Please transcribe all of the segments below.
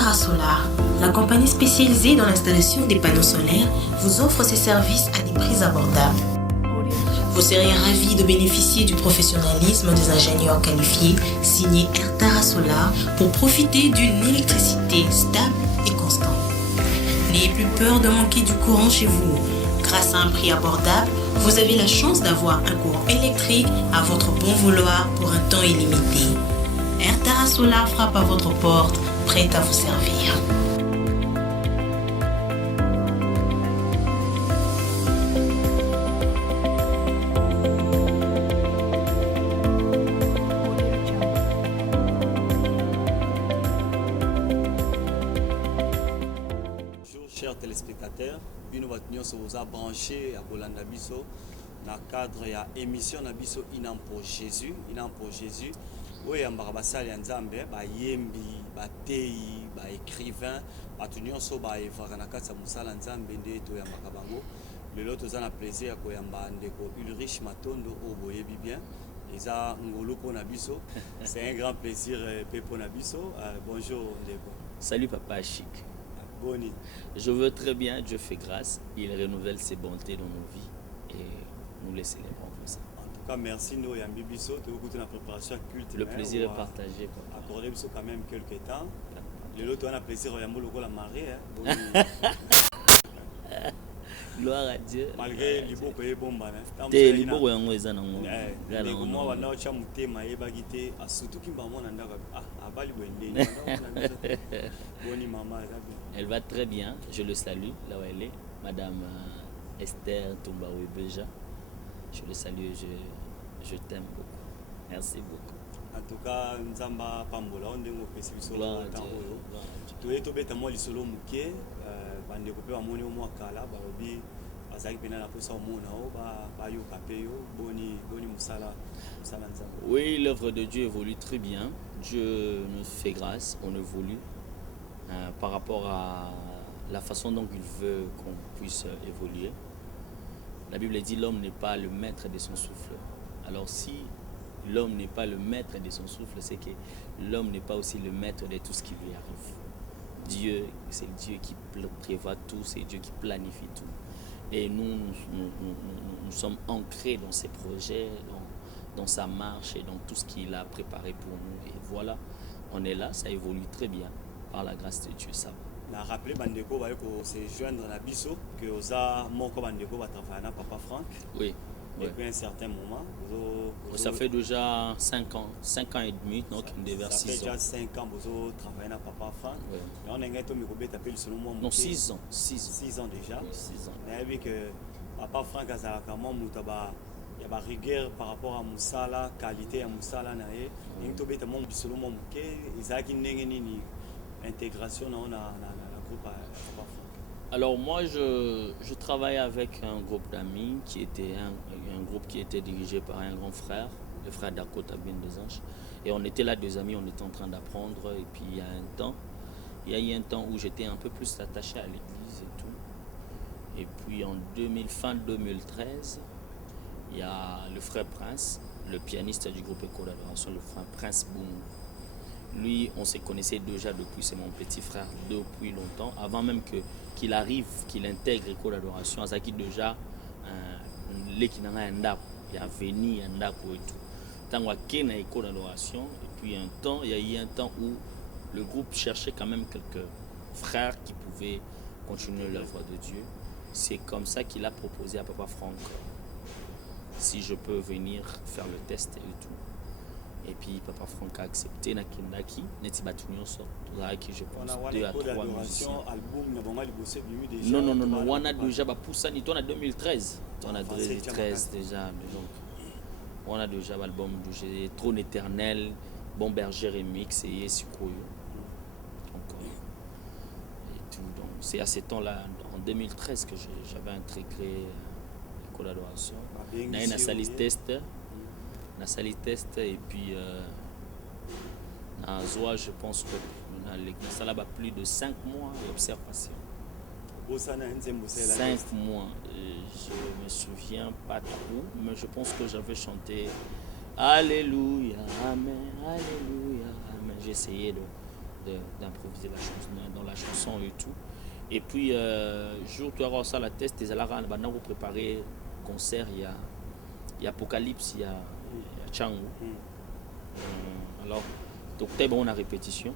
Tara Solar, la compagnie spécialisée dans l'installation des panneaux solaires, vous offre ses services à des prix abordables. Vous serez ravis de bénéficier du professionnalisme des ingénieurs qualifiés signés Air Tara Solar pour profiter d'une électricité stable et constante. N'ayez plus peur de manquer du courant chez vous. Grâce à un prix abordable, vous avez la chance d'avoir un courant électrique à votre bon vouloir pour un temps illimité. Air Tara Solar frappe à votre porte, prête à vous servir. Chers téléspectateurs, nous vous a branché à Bolanda Bisso dans le cadre de l'émission Nabiso Inam pour Jésus. Où il y a des gens qui yembi, batei, écrivain, batunion so ba evaranaka sa musala nzambe nde to ya makabango. Lelo toza na plaisir ko yamba ndeko Ulrich Matondo oboyebi bien. Eza ngolo pona biso. C'est un grand plaisir pepo na biso. Bonjour ndeko. Salut papa chic. Boni. Je veux très bien, Dieu fait grâce, il renouvelle ses bontés dans nos vies et nous les célébrons comme ça. En tout cas, merci nous et Ambibiso de vous la préparation culte. Le plaisir est partagé. Accordez quand même quelques temps. L'autre on a plaisir à la mariée. Gloire à Dieu. Malgré les beaux pays bombes. T'es les beaux yango eza nango. Les moi wana cha mutema yebagite surtout kimba mona ndaka abali wende. Boni maman. Elle va très bien, je le salue là où elle est, Madame Esther Tombawe Beja. Je le salue, je t'aime beaucoup. Merci beaucoup. En tout cas, Nzamba Pambola, on est au Pessibiso. Tu es tombé moi lisolo muké, bande coupé à moni au mois kala, barobi, bazaki pena la posa au mona, ba yo kapeyo, boni musala nzamba. Oui, l'œuvre de Dieu évolue très bien. Dieu nous fait grâce, on évolue. Par rapport à la façon dont il veut qu'on puisse évoluer. La Bible dit l'homme n'est pas le maître de son souffle. Alors si l'homme n'est pas le maître de son souffle, c'est que l'homme n'est pas aussi le maître de tout ce qui lui arrive. Dieu, c'est Dieu qui prévoit tout, c'est Dieu qui planifie tout. Et nous sommes ancrés dans ses projets, dans sa marche et dans tout ce qu'il a préparé pour nous. Et voilà, on est là, ça évolue très bien. Par la grâce de Dieu, ça va. On a rappelé Bandeko va se joindre à Bisso que Oza Moko Bandeko va travailler avec Papa Franck. Oui. Depuis un certain moment. Ça fait déjà 5 ans et demi, donc vers 6 ans. Ça fait déjà 5 ans que vous travaillez avec Papa Franck. Oui. Et on a un selon moi. Non, 6 ans. 6 ans déjà. Oui, 6 ans. On a vu que Papa Franck a il y a rigueur par rapport à Moussala, qualité à Moussala. Et on a vu que selon moi, intégration dans le groupe à Papa Franck. Alors moi je travaille avec un groupe d'amis qui était un groupe qui était dirigé par un grand frère, le frère Dakota Ben des Anges. Et on était là 2 amis, on était en train d'apprendre. Et puis il y a eu un temps où j'étais un peu plus attaché à l'église et tout. Et puis en fin 2013, il y a le frère Prince, le pianiste du groupe École d'Adoration, le frère Prince Boum. Lui, on se connaissait déjà depuis, c'est mon petit frère depuis longtemps, avant même qu'il arrive, qu'il intègre l'école d'adoration. Ça qui déjà, il y a venu un et tout. Tant qu'il y a l'école d'adoration, et puis il y a eu un temps où le groupe cherchait quand même quelques frères qui pouvaient continuer l'œuvre de Dieu. C'est comme ça qu'il a proposé à Papa Franck si je peux venir faire le test et tout. Et puis Papa Franck a accepté Nakindaki, Netibatunyon sort, qui je pense 2 à 3 musiciens. Non, on a déjà poussé, on a 2013. On a 2013 déjà, mais donc on a déjà l'album de Trône éternel, Bon Berger Remix et Yesikoyo. Et tout, donc c'est à ce temps-là, en 2013 que j'avais intégré l'école d'adoration. On a une salle test. On a sali test et puis je pense que ça a plus de 5 mois d'observation. 5 mois, je me souviens pas trop, mais je pense que j'avais chanté Alléluia, Amen, Alléluia, Amen. J'ai essayé d'improviser la chanson, dans la chanson et tout. Et puis, jour tu as ça la test, des alarmes, maintenant vous préparez concert, il y a Apocalypse, il y a Changu. Alors, donc, on a répétition.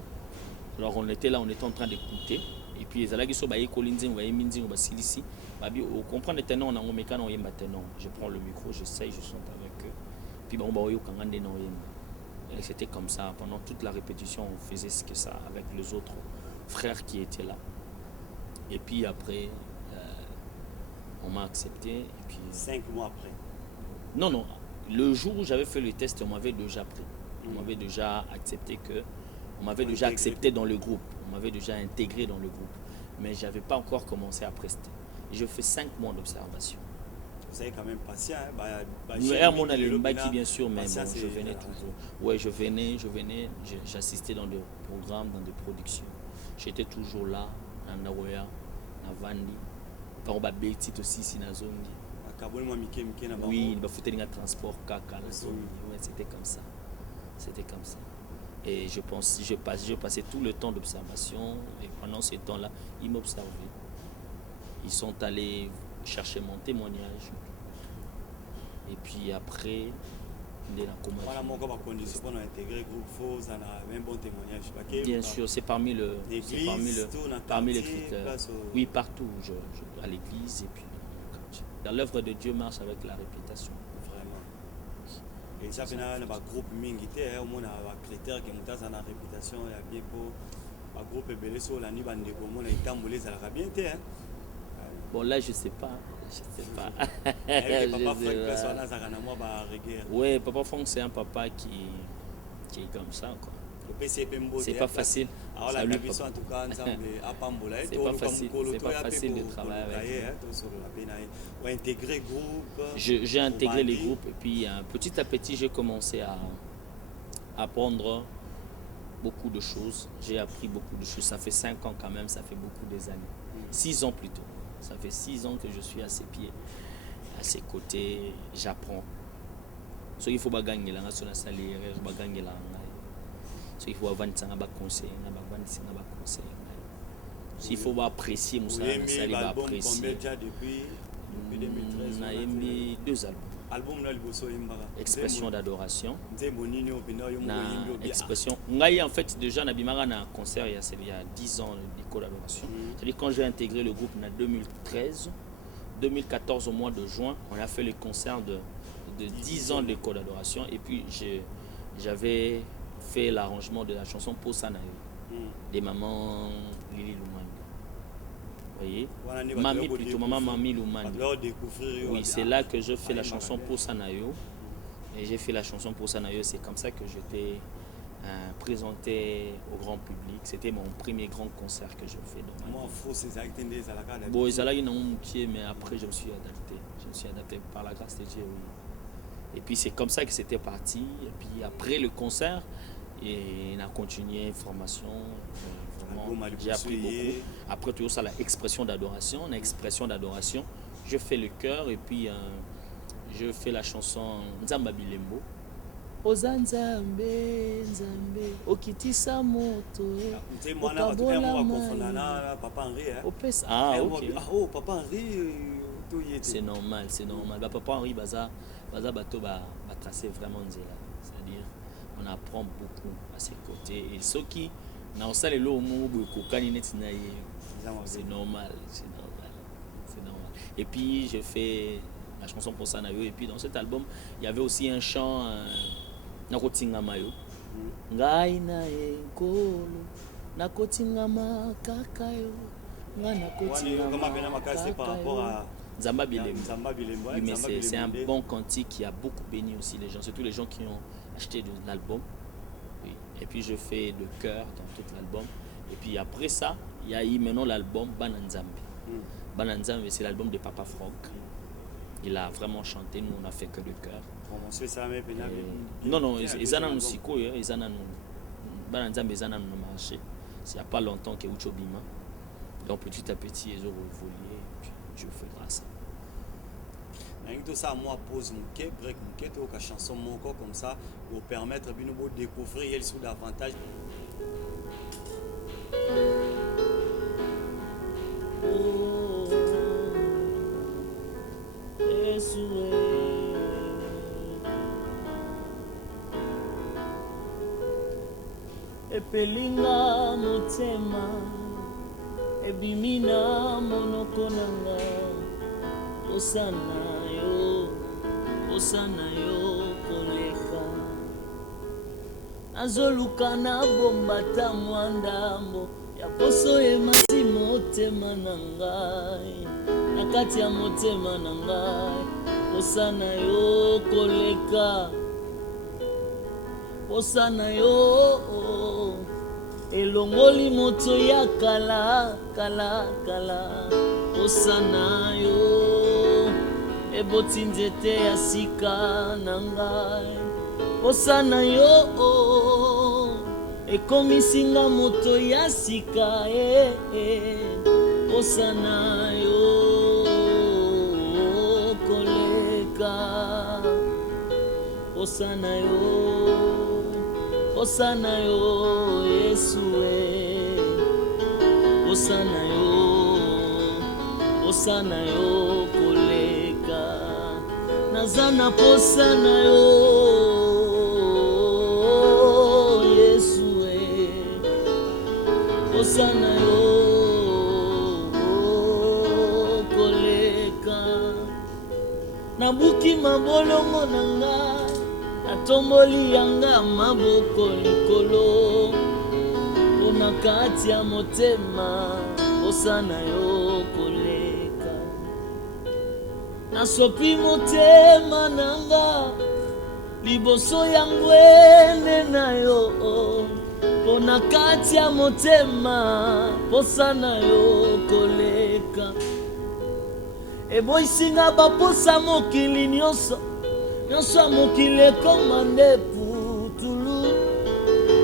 Alors, on était là, on était en train d'écouter. Et puis, les alarmes sont baillés, Colinzing, baillés, Minzing, basilisi. On comprend les tenants, on a un mécanisme, on a un tenant. Je prends le micro, j'essaye, je chante avec eux. Puis, on va et c'était comme ça. Pendant toute la répétition, on faisait ce que ça avec les autres frères qui étaient là. Et puis après, on m'a accepté. Et puis, 5 mois après. Non. Le jour où j'avais fait le test, on m'avait déjà pris. On m'avait déjà accepté on m'avait déjà accepté dans le groupe. On m'avait déjà intégré dans le groupe. Mais je n'avais pas encore commencé à prester. Et je fais 5 mois d'observation. Vous avez quand même patient. Mon Alimbaki, bien sûr, mais bon, je venais toujours. Ouais, je venais, j'assistais dans des programmes, dans des productions. J'étais toujours là, à Nagoya, à Vandi. Par exemple, Bétit aussi, si Nazongi. Oui, il va foutre un transport caca, c'était comme ça. C'était comme ça. Et je passais tout le temps d'observation. Et pendant ce temps-là, ils m'observaient. Ils sont allés chercher mon témoignage. Et puis après, bien sûr, c'est parmi les critères. Oui, partout, à l'église. Et puis, dans l'œuvre de Dieu marche avec la réputation. Vraiment. Et ça, il y a un groupe militaire, on a un critère qui est dans la réputation. Il y a bien un groupe belé sur la nuit, on a été embolé, ça l'a bien été. Bon, là, je ne sais pas. Oui, Papa Franck, c'est un papa qui est comme ça, quoi. C'est pas facile. Salut, papa. C'est pas facile de travailler avec lui. J'ai intégré les groupes et puis petit à petit, j'ai commencé à apprendre beaucoup de choses. J'ai appris beaucoup de choses. Ça fait 5 ans quand même, ça fait beaucoup des années. 6 ans plutôt. Ça fait 6 ans que je suis à ses pieds, à ses côtés, j'apprends. Ce qu'il faut pas gagner là, sur la salaire, je vais gagner là. Ce qu'il faut avoir un conseil, s'il faut apprécier, Moussa, ça va apprécier. Depuis 2013, on a émis 2 albums. Expression d'adoration. Expression. En fait, déjà, Nabimara a un concert il y a 10 ans d'école d'adoration. C'est-à-dire quand j'ai intégré le groupe en 2013, 2014 au mois de juin, on a fait le concert de 10 ans d'école d'adoration. Et puis, j'avais fait l'arrangement de la chanson pour Sanayo, des mamans Lili Lumani. Vous voyez, Mamie plutôt, maman Mamie Lumani. Oui, c'est là que je fais la chanson pour Sanayo. Et j'ai fait la chanson pour Sanayo, c'est comme ça que j'étais présenté au grand public. C'était mon premier grand concert que je fais dans ma vie. Bon, mais après je me suis adapté. Je me suis adapté par la grâce de Dieu, oui. Et puis c'est comme ça que c'était parti. Et puis après le concert, on a continué formation. J'ai appris beaucoup. Après tout ça, l'expression d'adoration. Je fais le chœur et puis je fais la chanson Nzamba Bilembo. Ozanzambe, Nzambe, Okitisa Moto. Papa Henri. Ah, ok. Oh, Papa Henri. C'est normal. Papa Henri, Baza Bato va tracer vraiment Nzela. C'est-à-dire, on apprend beaucoup à ses côtés. Et ceux qui n'ont pas les lots, c'est normal. Et puis, je fais la chanson pour Sanayo. Et puis, dans cet album, il y avait aussi un chant Nakotinga Mayo. Ngai na ekolo Nakotinga makakayo. Nzamba Bilembo. Oui, mais c'est un bon cantique qui a beaucoup béni aussi les gens, surtout les gens qui ont acheté de l'album. Oui. Et puis je fais de chœur dans tout l'album. Et puis après ça, il y a eu maintenant l'album Bananzambe. Bananzambe, c'est l'album de Papa Franck. Il a vraiment chanté, nous on a fait que de chœur. Non, ils en ont aussi quoi, ils en ont. Bananzambe, ils en ont marché. Il n'y a pas longtemps que Ucho Bima. Donc petit à petit, ils ont évolué. Je fais grâce. Tout ça, moi, pose mon quai, break mon quai, une chanson mon corps comme ça pour permettre de découvrir elle sous davantage. epelinga motema ebimina monoko nanga osana yo koleka azoluka na bombata mwandambo ya poso emati motema na ngai na kati ya motema na ngai osana yo koleka osana yo elongoli moto ya kala osana yo eboti nzete ya sika na ngai osana yo ekomisinga moto ya sika osana yo koleka osana yo Yesu osana yo koleka nazana posana yo Yesu osana yo koleka nabuki mabolongo na ngai atomboli yanga maboko likolo mpona kati ya motema osana yo koleka nasopi motema nanga liboso ya ngwene na yo mpona kati ya motema osana yo koleka eboyisinga baposa mokili nyonso ya mokili ekoma nde putulu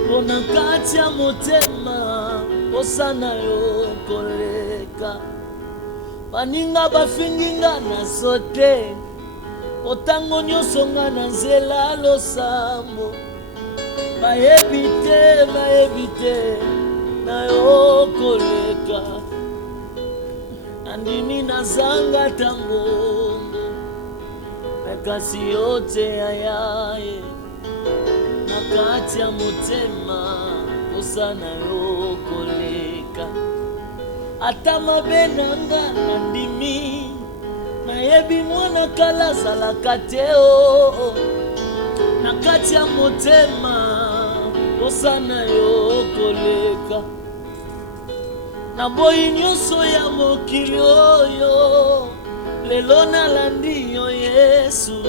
mpona kati ya motema osana yo koleka baninga bafinginga na sote otango nyonso nga na nzela losambo bayebi te na yo koleka nandimi nazanga tango kasi yote ayaye na kati ya motema osana yo koleka ata mabe nanga nandimi nayebi mwana kala azalaka te na kati ya motema osana yo koleka naboyi nyonso ya mokili oyo lelo nalandi yo Yesu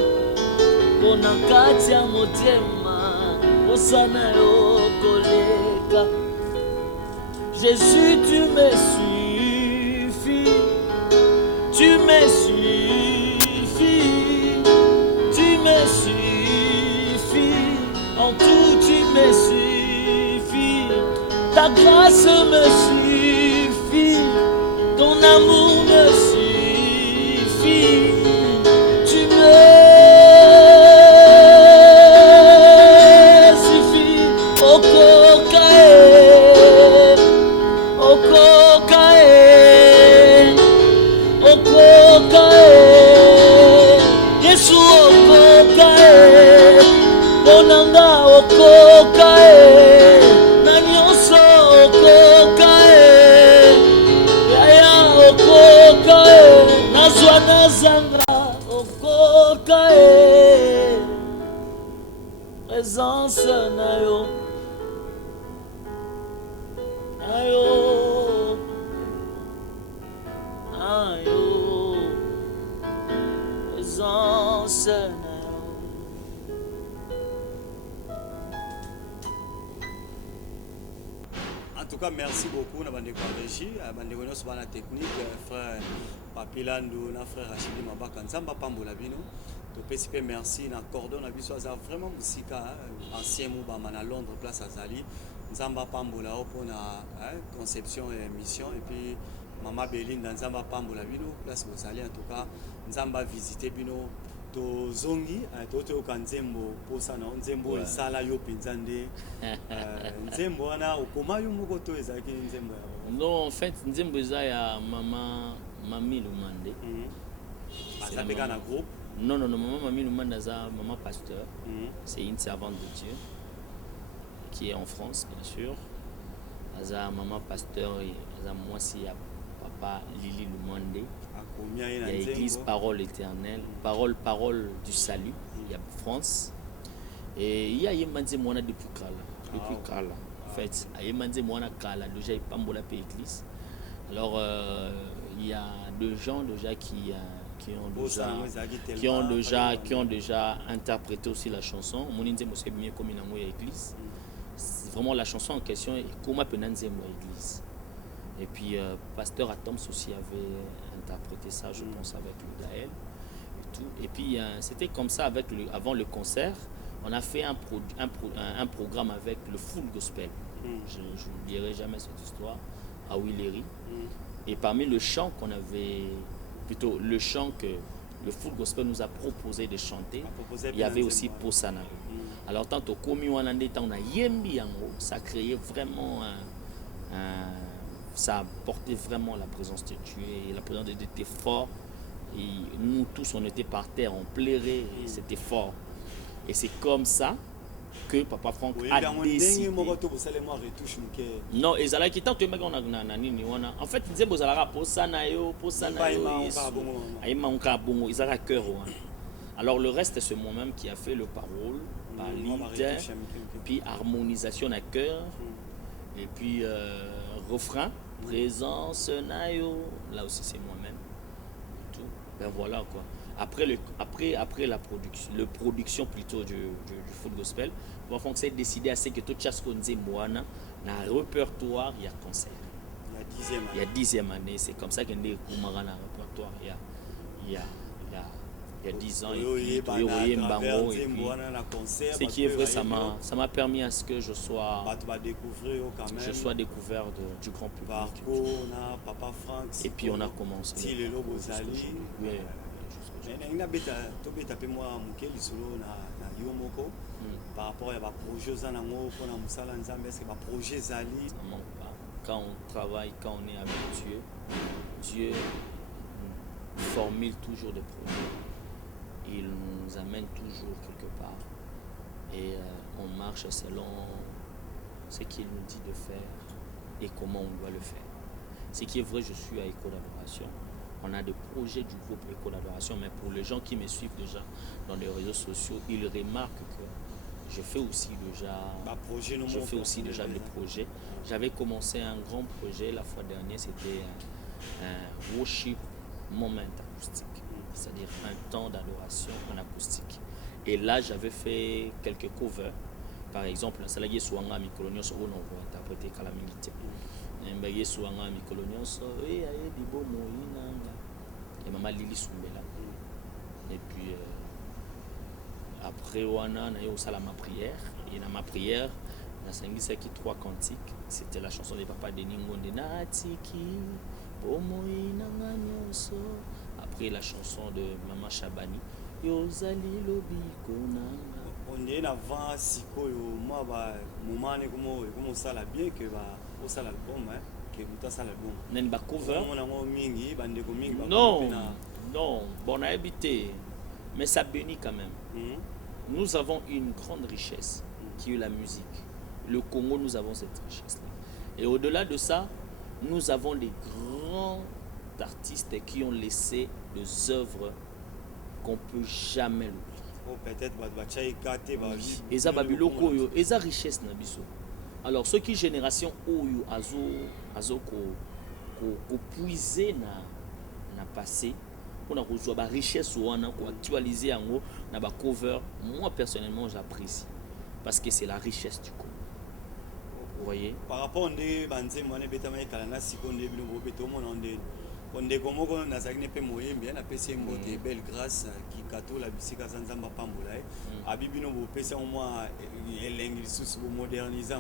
mpona kati ya motema osana yo koleka Jésus tu me suffis en tout tu me suffis ta grâce me suffit ton amour me suffit tu me suffis okokae Yesu okokae bonanga okokae na nyonso okokae yaya okokae nazwa nazanga okokae présence na yo présence na yo. En tout cas, merci beaucoup. Nous avons la technique, frère Papilandou, frère Rachidi Mabaka, Nzamba Pambola Bino. Merci. Nous accordons vraiment musique ancien mouvement à Londres, place Azali. Nzamba Pambola pour la conception et émission. Et puis, Maman Béline dans Nzamba Pambola Bino, place Azali. En tout cas, Nzamba visiter Bino. Zongi, tote okanzembo posa na nzembo isala yo pinzande nzembo ana okoma yo moko to ezaki nzembo non en fait nzembo eza ya Mami Lumande ça fait un groupe non maman Mami Lumande za maman pasteur c'est une servante de Dieu qui est en France, bien sûr. Aza maman pasteur et aza moi si ya papa Lili Lumande. Il y a Église Parole Éternelle, Parole du Salut, il y a France. Et il y a Yemandze Moana depuis Kala. En fait, Yemandze Moana Kala, déjà il n'y a pas de église. Alors, il y a deux gens déjà qui ont déjà interprété aussi la chanson. Vraiment la chanson en question est Comment Penanze Mo Église. Et puis, Pasteur Atoms aussi avait interprété ça, je pense, avec le Gaël et tout. Et puis, c'était comme ça avant le concert. On a fait un programme avec le Full Gospel. Je n'oublierai jamais cette histoire à Willery. Et parmi le chant le chant que le Full Gospel nous a proposé de chanter, il y avait aussi Posana. Alors, tant au Komi Wanande, on a Yembi Yango, ça créait vraiment ça apportait vraiment la présence de Dieu. Et la présence de Dieu était fort. Et nous tous, on était par terre, on pleurait, et c'était fort. Et c'est comme ça que Papa Franck a décidé. Non, et ça qui tant que en fait, il disait que ça posana yo, cœur. Alors le reste, c'est moi-même qui a fait le parole, puis harmonisation à cœur, et puis refrain, présence nayo, là aussi c'est moi-même. Tout. Ben voilà quoi. Après la production plutôt du Full Gospel, Papa s'est décidé à ce que tout chaque moana dans le répertoire il y a concert. Il y a 10e année, c'est comme ça qu'on est dans le répertoire il y a 10 ans et puis ce qui est vrai, ça m'a permis à ce que je sois découvert du grand public. Et puis on a commencé. Par rapport à projet quand on travaille, quand on est avec Dieu formule toujours des projets. Il nous amène toujours quelque part et on marche selon ce qu'il nous dit de faire et comment on doit le faire. Ce qui est vrai, je suis à École d'Adoration. On a des projets du groupe École d'Adoration, mais pour les gens qui me suivent déjà dans les réseaux sociaux, ils remarquent que je fais aussi déjà les projets. J'avais commencé un grand projet la fois dernière, c'était un worship moment acoustique, c'est-à-dire un temps d'adoration en acoustique. Et là, j'avais fait quelques covers. Par exemple, Salagé Souanga Mikolonios, on va interpréter Calamité. Mbagé Souanga Mikolonios, et Dibo Moïnanga. Et Maman Lili Soumbela. Et puis, après, on a eu ma prière. Et dans ma prière, on a singé 3 cantiques. C'était la chanson des papas de Ningonde Natiki, Bomoïnanga Nyoso. Après, la chanson de Maman Chabani, Yozali Lobikonanga. On est avant Sikoyo, moi, moment comme ça la bien que au sala album, que vous ça l'album. Nen ba cover. Non, bon on a habité, mais ça bénit quand même. Nous avons une grande richesse qui est la musique. Le Congo, nous avons cette richesse-là. Et au-delà de ça, nous avons des grands artistes qui ont laissé des œuvres qu'on ne peut jamais l'oublier. Peut-être et ça babiloko yo et ça richesse na biso. Alors ceux qui génération oyo azo ko puiser na passé pour na rejoindre ba richesse wana ko actualiser yango na ba cover. Moi personnellement j'apprécie parce que c'est la richesse du Congo. Vous voyez? Par rapport à banze mwana betama kalana sikonde bilongo beto monande. On est comme on a zagné pe moyen bien a PC de belle grâce qui kato la bisika zanzamba pambola abibino bo PC au moins elengi sous moderniser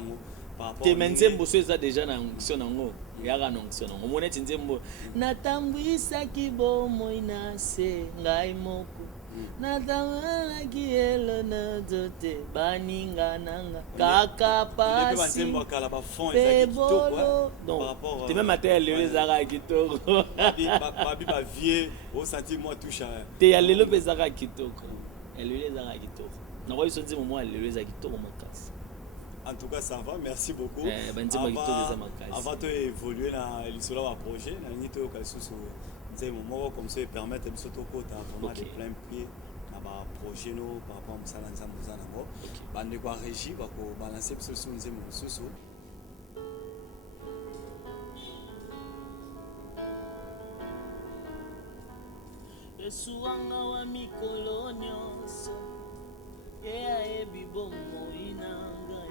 par rapport te menzembo so eza déjà na onction nango yaka na onction nango moneti nzembo natambwisa kibomo inase ngai moko natamana kielo na zote baninga nanga kaka pasi pebolo donc te même matin le zara kitoko babi ba vieux au senti moi touche te ya lelo pe zara kitoko elele zara kitoko na kwa iso nzembo moi elele zara kitoko makasi En tout cas, ça va, merci beaucoup. Avant d'évoluer dans le projet, comme ça, permettre de vraiment de plein pied dans le projet par rapport à ça. On va régie, on va balancer ce sous. Esuanga wa mikolo nyonso eya ebibomo inanga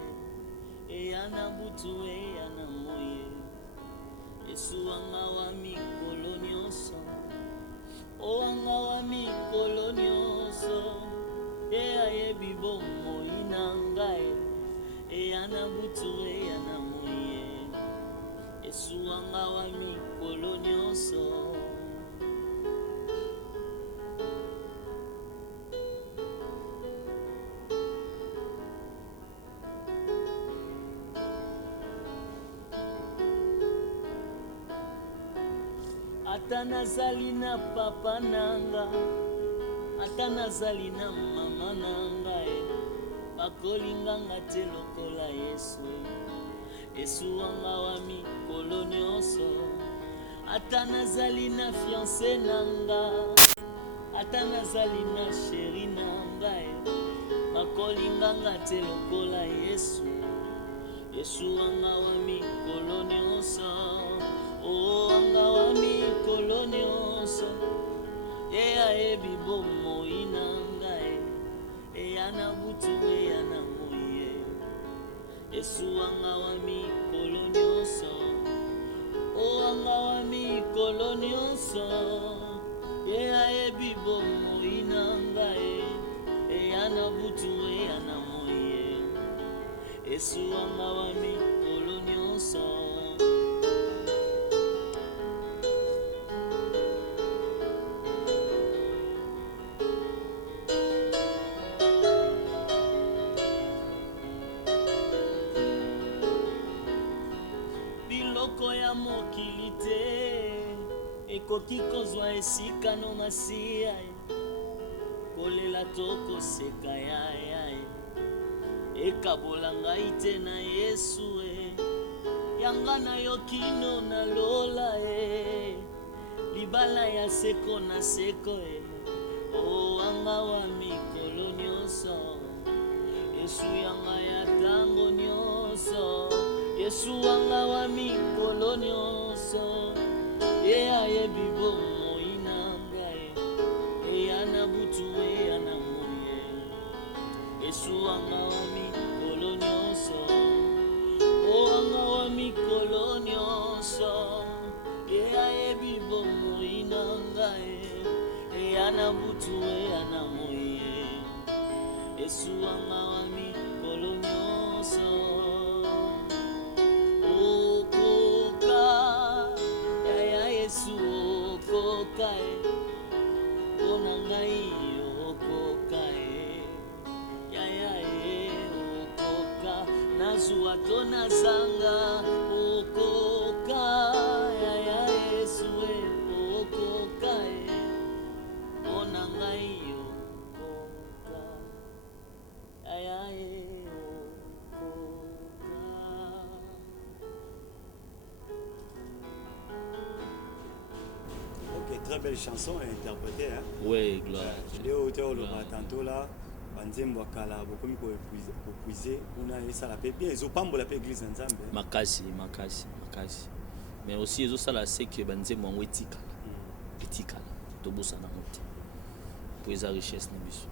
eya na butu eya na moye esuanga wa mikolo nyonso oanga wa mikolo nyonso eya ebibomo inanga eya na butu eya na moye esuanga wa mikolo nyonso. Ata nazali na papa nanga, ata nazali na mama nanga, bakolinganga te lokola Yesu. Yesu wanga wa mikolo nyonso. Ata nazali na fiancé nanga, ata nazali na chéri nanga, bakolinganga te lokola Yesu. Yesu wanga wa mikolo nyonso. Oh, anga wa mikolo nyonso eya ebibomo inanga eya na butu eya na moye Yesu anga wa mikolo nyonso. Oh, anga wa mikolo nyonso eya ebibomo inanga eya na butu eya na moye Yesu anga wa mikolo nyonso. Ya mokili te ekoki kozwa esika no masiya kolela to koseka ya ekabola ngai te na Yesu yanga na yo kino na lola libala ya seko na seko o anga wa mikolo nyonso Yesu yanga ya tango nyonso Yesu wanga wa mikolo nyonso eya ebibomo inanga eya na butu eya na moye Yesu wanga wa mikolo nyonso. O wanga wa mikolo nyonso eya ebibomo inanga eya na butu eya na moye Yesu wanga wa mikolo nyonso. Tona zanga okoka ya Yesu okoka ona ngai okoka ya okoka. Ok, très belle chanson à interpréter hein. Oui, gloire. Léo Théo tantôt là banzembo akala bokomi ko puiser una esa la pe bien ezopambo la pe église nzambe makasi mais aussi ezosala c'est que banzembo ngo etika tobosana mote pour eza richesse na biso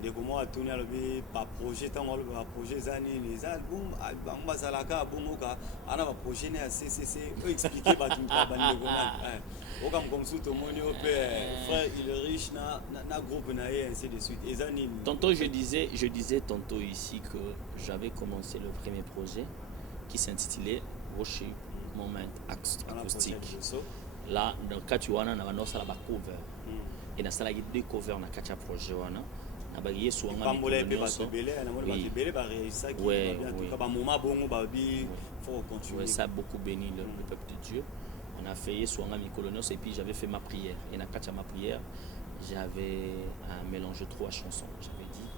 ndeko mo atuni alobi pa projet tango alobi pa projet zani les albums bango bazalaka bongoka ana ba projet na CCC peut expliquer bato pa bandeko na okam comme sous tout monde au frère il est riche na groupe na et ainsi de suite ezani. Tantôt je disais tantôt ici que j'avais commencé le premier projet qui s'intitulait Worship Moment Acoustique. Là dans Katuana na banosa la cover et na sala deux covers na kacha projet wana na bagiye suanga faut continuer. Ça a beaucoup béni le peuple de Dieu. On a fait Suanga Mikolonos et puis j'avais fait ma prière. Et dans kacha ma prière, j'avais mélangé 3 chansons, j'avais dit.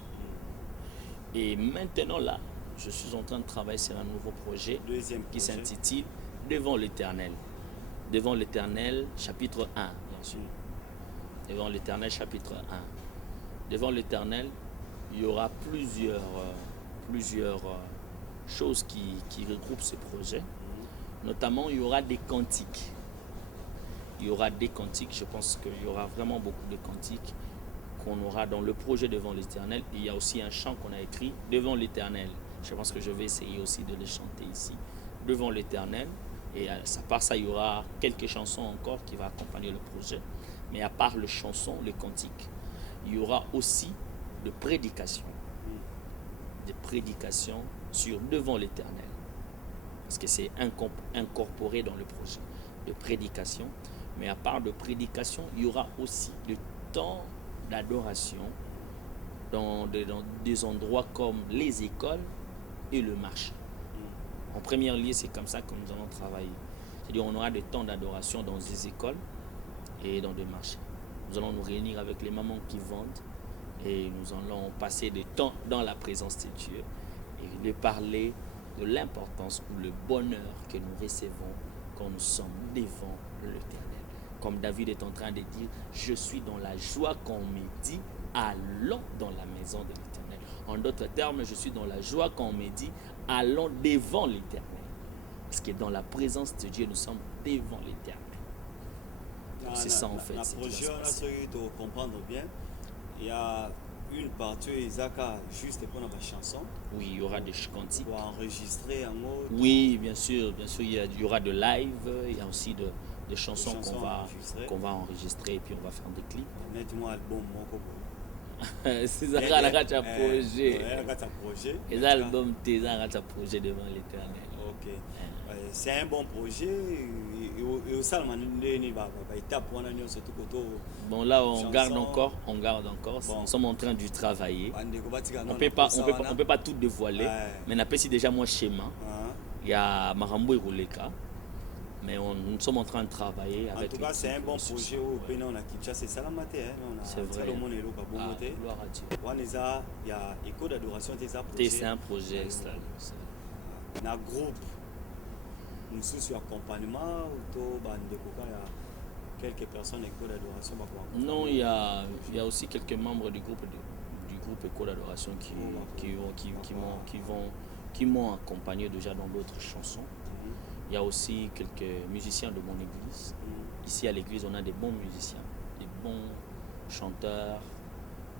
Et maintenant là, je suis en train de travailler sur un nouveau projet Deuxième qui projet. s'intitule Devant l'Éternel. Devant l'Éternel, chapitre 1, bien sûr. Devant l'Éternel, chapitre 1. Devant l'Éternel, il y aura plusieurs choses qui regroupent ce projet. Notamment, il y aura des cantiques. Il y aura des cantiques, je pense qu'il y aura vraiment beaucoup de cantiques qu'on aura dans le projet Devant l'Éternel. Il y a aussi un chant qu'on a écrit Devant l'Éternel. Je pense que je vais essayer aussi de le chanter ici. Devant l'Éternel. Et à part ça, il y aura quelques chansons encore qui vont accompagner le projet. Mais à part les chansons, les cantiques, il y aura aussi de prédications. Des prédications sur Devant l'Éternel. Parce que c'est incorporé dans le projet de prédication. Mais à part de prédication, il y aura aussi le temps d'adoration dans des endroits comme les écoles et le marché. En première lieu, c'est comme ça que nous allons travailler. C'est-à-dire on aura des temps d'adoration dans des écoles et dans des marchés. Nous allons nous réunir avec les mamans qui vendent et nous allons passer des temps dans la présence de Dieu et lui parler de l'importance ou le bonheur que nous recevons quand nous sommes devant l'Éternel. Comme David est en train de dire, je suis dans la joie quand on me dit, allons dans la maison de l'Éternel. En d'autres termes, je suis dans la joie quand on me dit, allons devant l'Éternel. Parce que dans la présence de Dieu, nous sommes devant l'Éternel. C'est ça en fait. Dans le projet, là, ce que tu comprendre bien, il y a une partie, Isaka, juste pour notre chanson. Oui, il y aura des cantiques. Pour enregistrer en mode. Oui, bien sûr, il y aura de live, il y a aussi des chansons qu'on va enregistrer et puis on va faire des clips. Mettez-moi un album, c'est ça, il y a un projet. Et l'album, il y a un projet devant l'Éternel. Ok. C'est un bon projet. Et au salon, bon, là, on garde encore. Bon. Nous sommes en train de travailler. On peut pas tout dévoiler. Mais on a déjà mon schéma. Il y a Marambo et Roleka. Mais nous sommes en train de travailler avec. En tout cas, c'est un bon projet au Bénin, on a Kinshasa, c'est Salamate. C'est vrai. Gloire à Dieu. Il y a Écho d'adoration, c'est un projet. Il y a un groupe. Nous sommes sur accompagnement, il y a quelques personnes Écho d'adoration. Non, il y a aussi quelques membres du groupe Écho d'adoration qui m'ont accompagné déjà dans d'autres chansons. Il y a aussi quelques musiciens de mon église. Ici à l'église, on a des bons musiciens, des bons chanteurs,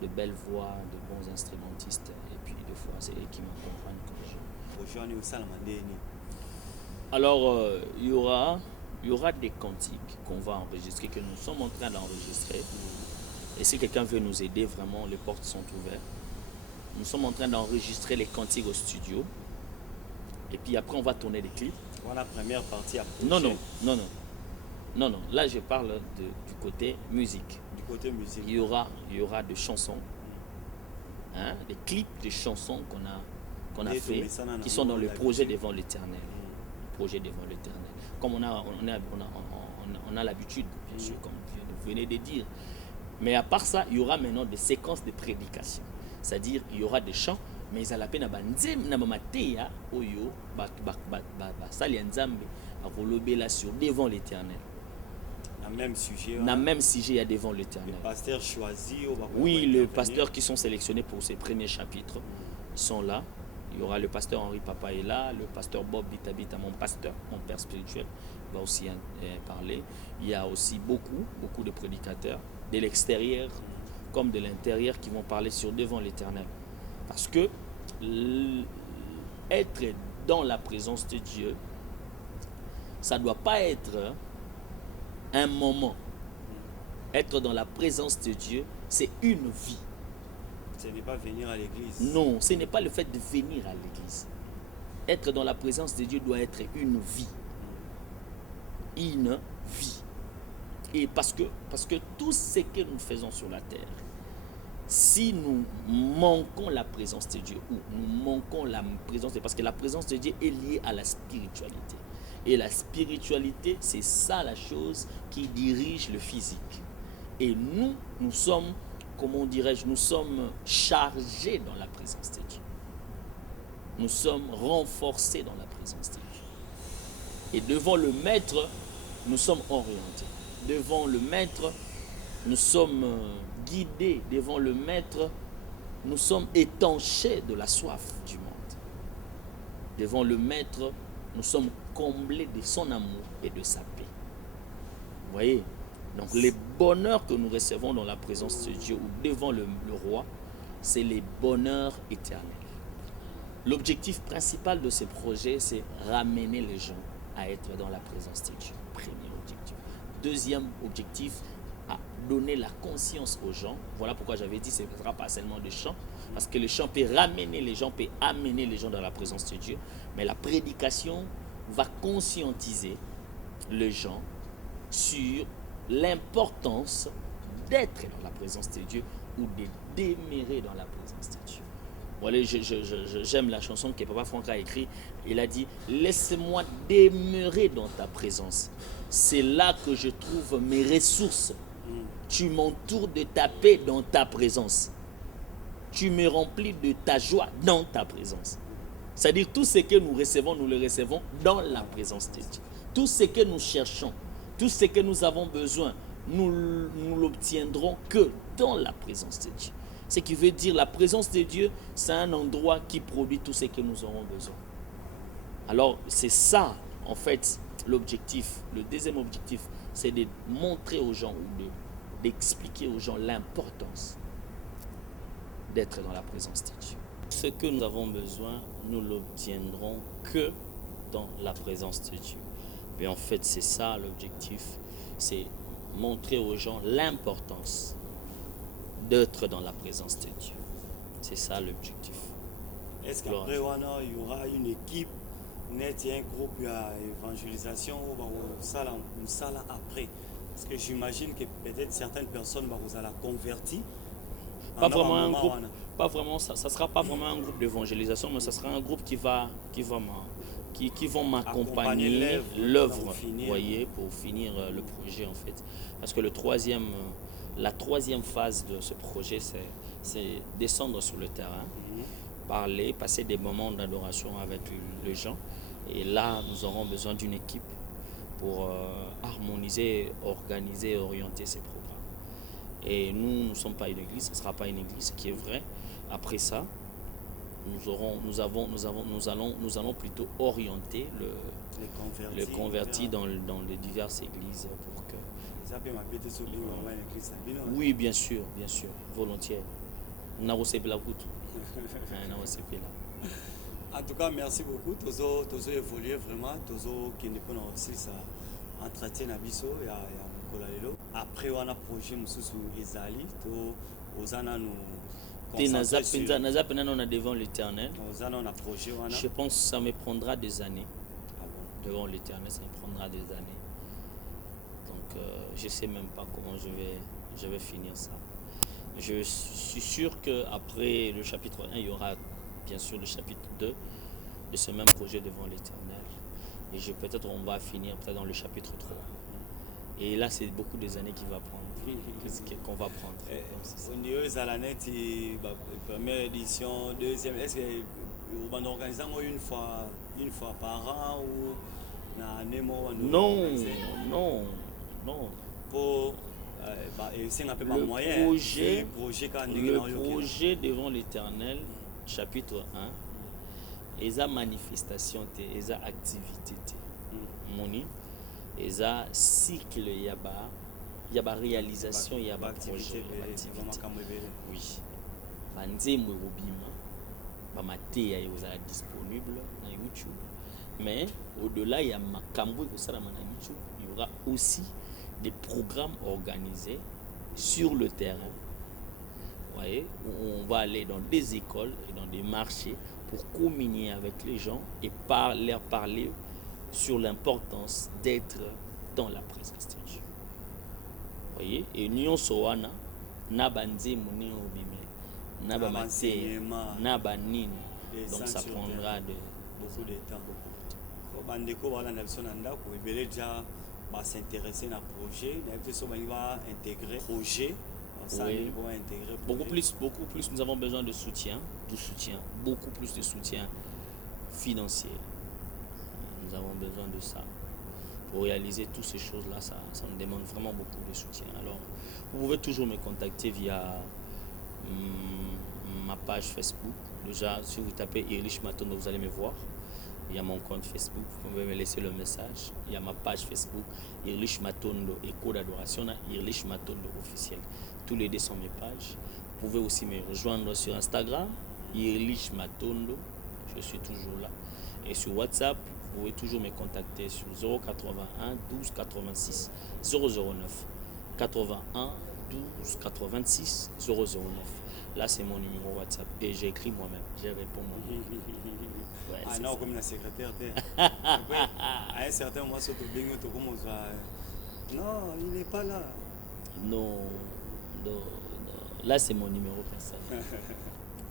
de belles voix, de bons instrumentistes. Et puis des fois, c'est eux qui m'accompagnent quand je... Alors, il y aura des cantiques qu'on va enregistrer, que nous sommes en train d'enregistrer. Et si quelqu'un veut nous aider, vraiment, les portes sont ouvertes. Nous sommes en train d'enregistrer les cantiques au studio. Et puis après, on va tourner des clips. La première partie à projet. Non. Là, je parle du côté musique. Du côté musique. Il y aura des chansons, des clips de chansons qu'on a fait, qui sont dans le projet Devant l'Éternel. Projet Devant l'Éternel. Comme on a l'habitude, bien sûr, comme vous venez de dire. Mais à part ça, il y aura maintenant des séquences de prédication. C'est-à-dire, il y aura des chants. Mais ils ont la peine à banzem na mamateya oyo sali nzambe akolobela sur devant l'Éternel. Même sujet. Même sujet à devant l'Éternel. Les pasteurs choisis. Oui, les pasteurs qui sont sélectionnés pour ces premiers chapitres, ils sont là. Il y aura le pasteur Henri Papa est là, le pasteur Bob Bitabita, mon pasteur, mon père spirituel, va aussi parler. Il y a aussi beaucoup de prédicateurs de l'extérieur comme de l'intérieur qui vont parler sur devant l'Éternel. Parce que être dans la présence de Dieu, ça ne doit pas être un moment. Être dans la présence de Dieu, c'est une vie. Ce n'est pas venir à l'église. Non, ce n'est pas le fait de venir à l'église. Être dans la présence de Dieu doit être une vie. Une vie. Et parce que tout ce que nous faisons sur la terre, si nous manquons la présence de Dieu, ou nous manquons la présence de Dieu, parce que la présence de Dieu est liée à la spiritualité. Et la spiritualité, c'est ça la chose qui dirige le physique. Et nous sommes, comment dirais-je, nous sommes chargés dans la présence de Dieu. nous sommes renforcés dans la présence de Dieu. Et devant le Maître, nous sommes orientés. Devant le Maître, nous sommes guidés. Devant le Maître, nous sommes étanchés de la soif du monde. Devant le Maître, nous sommes comblés de son amour et de sa paix. Vous voyez? Donc les bonheurs que nous recevons dans la présence de Dieu ou devant le roi, c'est les bonheurs éternels. L'objectif principal de ces projets, c'est ramener les gens à être dans la présence de Dieu. Premier objectif. Deuxième objectif, à donner la conscience aux gens. Voilà pourquoi j'avais dit que ce ne sera pas seulement le chant, parce que le chant peut ramener les gens, peut amener les gens dans la présence de Dieu, mais la prédication va conscientiser les gens sur l'importance d'être dans la présence de Dieu ou de demeurer dans la présence de Dieu. Voilà, j'aime la chanson que Papa Franck a écrite. Il a dit « Laisse-moi demeurer dans ta présence. C'est là que je trouve mes ressources. Tu m'entoures de ta paix dans ta présence. Tu me remplis de ta joie dans ta présence. » C'est-à-dire tout ce que nous le recevons dans la présence de Dieu. Tout ce que nous cherchons, tout ce que nous avons besoin, nous l'obtiendrons que dans la présence de Dieu. Ce qui veut dire la présence de Dieu, c'est un endroit qui produit tout ce que nous aurons besoin. Alors c'est ça, en fait, l'objectif. Le deuxième objectif, c'est de montrer aux gens ou d'expliquer aux gens l'importance d'être dans la présence de Dieu. Ce que nous avons besoin, nous l'obtiendrons que dans la présence de Dieu. Mais en fait, c'est ça l'objectif, c'est montrer aux gens l'importance d'être dans la présence de Dieu. C'est ça l'objectif. Est-ce qu'après, il y aura une équipe, un groupe d'évangélisation ou une salle après? Parce que j'imagine que peut-être certaines personnes vous allez convertir. Pas vraiment un groupe, pas vraiment, ça ne sera pas vraiment un groupe d'évangélisation, mais ça sera un groupe qui vont m'accompagner l'œuvre, vous voyez, pour finir le projet en fait. Parce que la troisième phase de ce projet, c'est descendre sur le terrain, parler, passer des moments d'adoration avec les gens. Et là, nous aurons besoin d'une équipe pour harmoniser, organiser, orienter ces programmes. Et nous ne sommes pas une église, ce ne sera pas une église, ce qui est vrai. Après ça, nous allons plutôt orienter les convertis dans les diverses églises pour que... Oui, bien sûr, volontiers. En tout cas, merci beaucoup. Tozo évolué vraiment, tozo qui n'est pas aussi ça entretien à biso et à Kolalelo. Après on a projet mususu ezali to ozana nous on a devant l'Éternel. Je pense que ça me prendra des années. Devant l'Éternel, ça me prendra des années. Donc, je ne sais même pas comment je vais finir ça. Je suis sûr qu'après le chapitre 1, il y aura bien sûr le chapitre 2 de ce même projet devant l'Éternel. Et peut-être on va finir peut-être dans le chapitre 3. Et là, c'est beaucoup des années qu'il va prendre. Qu'on va prendre. Au niveau de la première édition, deuxième, est-ce que vous organisez une fois par an ou Non. Pour c'est un peu ma moyen. Le projet devant l'Éternel, chapitre 1, et sa manifestation, et sa activité, moni, et sa cycle yaba. Il y a une réalisation, il y a un projet, oui. Banzemwe Robima, Bamatea est disponible sur YouTube. Mais au-delà, il y a Makambo et sur YouTube. Il y aura aussi des programmes organisés sur le terrain. Vous voyez, où on va aller dans des écoles et dans des marchés pour communier avec les gens et leur parler sur l'importance d'être dans la présence de Dieu. Voyez, et nous soana na banze muni obime na ba maté na banine, donc ça prendra beaucoup de temps. Bandeko wala na biso na ndako ebele déjà ba s'intéresser na projet, na biso ba va intégrer projet, ça ils vont intégrer beaucoup plus nous avons besoin de soutien, beaucoup plus de soutien financier. Nous avons besoin de ça. Pour réaliser toutes ces choses-là, ça nous demande vraiment beaucoup de soutien. Alors, vous pouvez toujours me contacter via ma page Facebook. Déjà, si vous tapez Irlich Matondo, vous allez me voir. Il y a mon compte Facebook, vous pouvez me laisser le message. Il y a ma page Facebook, Irlich Matondo, Écho d'adoration, Irlich Matondo officiel. Tous les deux sont mes pages. Vous pouvez aussi me rejoindre sur Instagram, Irlich Matondo, je suis toujours là. Et sur WhatsApp, vous pouvez toujours me contacter sur 081 12 86 009. 81 12 86 009. Là, c'est mon numéro WhatsApp. Et j'écris moi-même. Je réponds moi-même. Ouais, ah non, ça. Comme la secrétaire. Après, à un certain moment, non, il n'est pas là. Non. Là, c'est mon numéro personnel.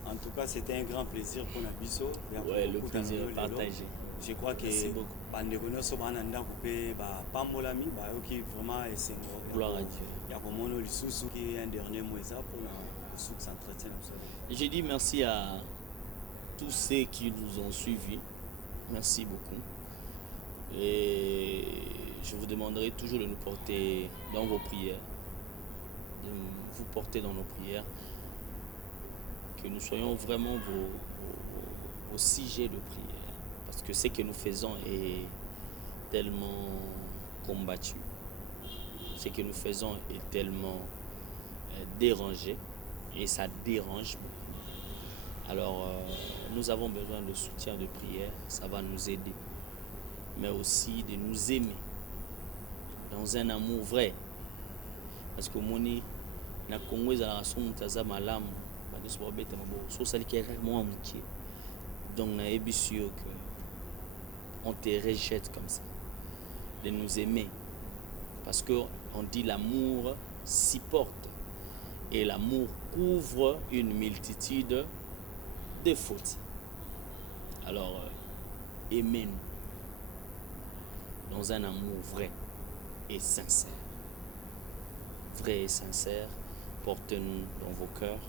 En tout cas, c'était un grand plaisir pour Nabiso. Ouais, le plaisir est partagé. Je crois que Pandégono Sobananda Coupé, Pambolami, vraiment, gloire à Dieu. Il y a comme on qui est un dernier mot pour s'entretien. J'ai dit merci à tous ceux qui nous ont suivis. Merci beaucoup. Et je vous demanderai toujours de nous porter dans vos prières. De vous porter dans nos prières. Que nous soyons vraiment vos sujets de prière. Parce que ce que nous faisons est tellement combattu. Ce que nous faisons est tellement dérangé. Et ça dérange beaucoup. Alors, nous avons besoin de soutien, de prière. Ça va nous aider. Mais aussi de nous aimer. Dans un amour vrai. Parce que moni na Congo za la son taza malamu ba de so beta mabo so sali ke mo mukie. Donc na ebisio que on te rejette comme ça. De nous aimer. Parce que on dit l'amour supporte. Et l'amour couvre une multitude de fautes. Alors, aimez-nous dans un amour vrai et sincère. Vrai et sincère, portez-nous dans vos cœurs.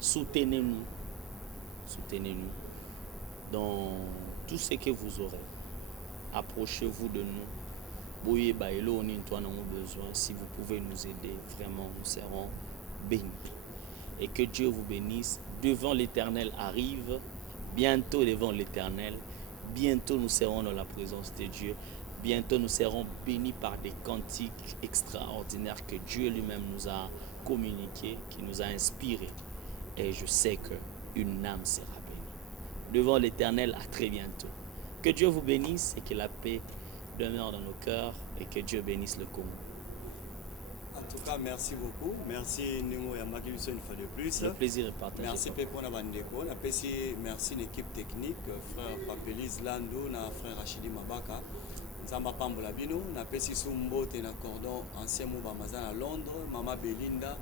Soutenez-nous. Soutenez-nous dans tout ce que vous aurez. Approchez-vous de nous. Boye bailo on a besoin. Si vous pouvez nous aider, vraiment, nous serons bénis. Et que Dieu vous bénisse. Devant l'Éternel arrive. Bientôt devant l'Éternel. Bientôt nous serons dans la présence de Dieu. Bientôt nous serons bénis par des cantiques extraordinaires que Dieu lui-même nous a communiqués, qui nous a inspirés. Et je sais qu'une âme sera bénie. Devant l'Éternel, à très bientôt. Que Dieu vous bénisse et que la paix demeure dans nos cœurs et que Dieu bénisse le Congo. En tout cas, merci beaucoup. Merci Nemo Yamakibiso une fois de plus. Le plaisir est partagé. Merci Pépon Abandeko. Merci l'équipe technique, frère Papelis Lando, frère Rachidi Mabaka. Nzamba Pambola Bino, napesi Sumbo na cordon ancien Mouba Mazan à Londres, Mama Belinda,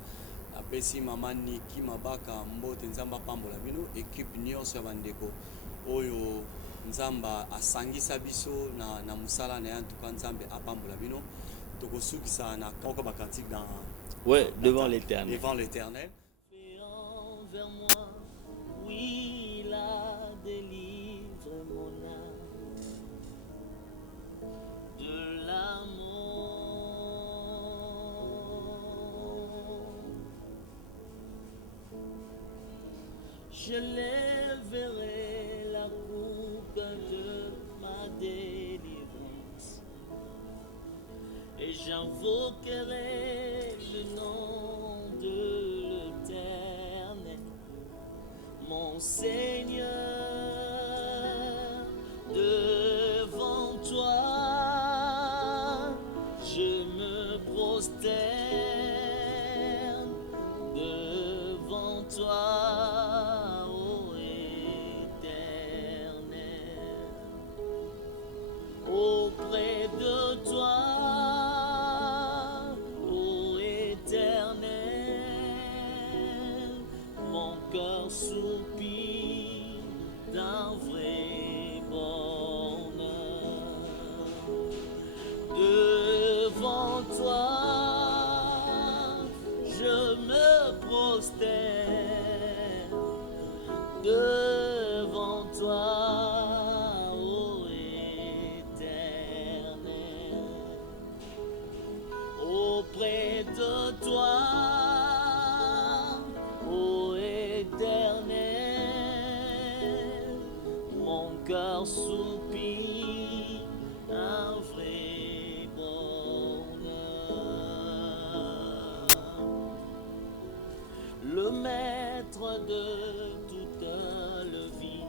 napesi Mama Niki Mabaka Mbote Nzamba Pambola Bino, équipe nyonso ya bandeko oyo Nzamba asangisa biso na musala na en tout cas Nzambe apambola bino tokosukisa na koko bakantique dans devant l'Éternel. Devant l'Éternel. Vers moi, oui, là délivre mon âme de l'amour. Je lèverai la coupe de ma délivrance et j'invoquerai le nom de l'Éternel, mon Seigneur. Devant toi, je me prosterne devant toi, ô Éternel, auprès de toi, ô Éternel, mon cœur soupire d'un vrai bonheur. Devant toi, je me prosterne devant toi. cœur soupire un vrai bonheur. Le maître de toute la vie,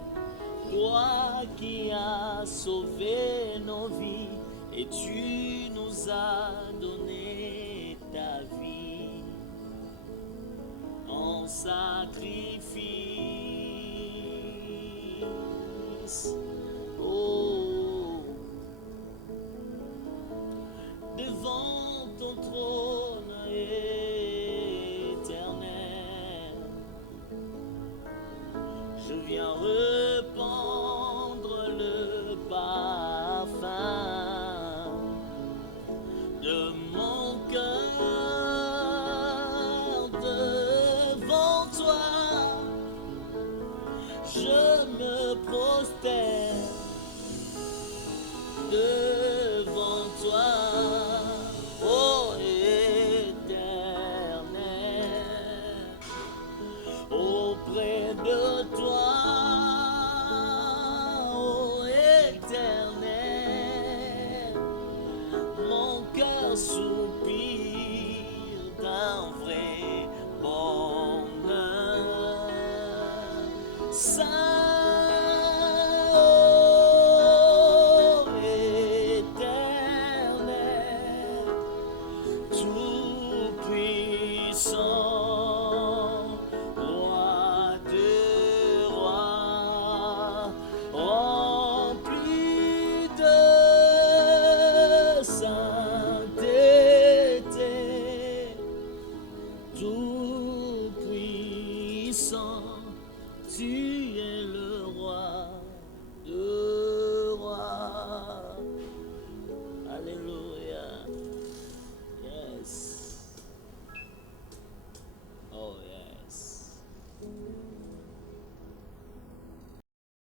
toi qui as sauvé nos vies, et tu nous as donné ta vie en sacrifice. Oh, devant ton trône éternel, je viens répandre le parfum de mon cœur devant toi. Je me prosterne devant toi, ô Éternel, auprès de toi, ô Éternel, mon cœur soupire d'un vrai bonheur. Saint, ô Éternel, tout-puissant, roi des rois, rempli de sainteté, tout-puissant, tu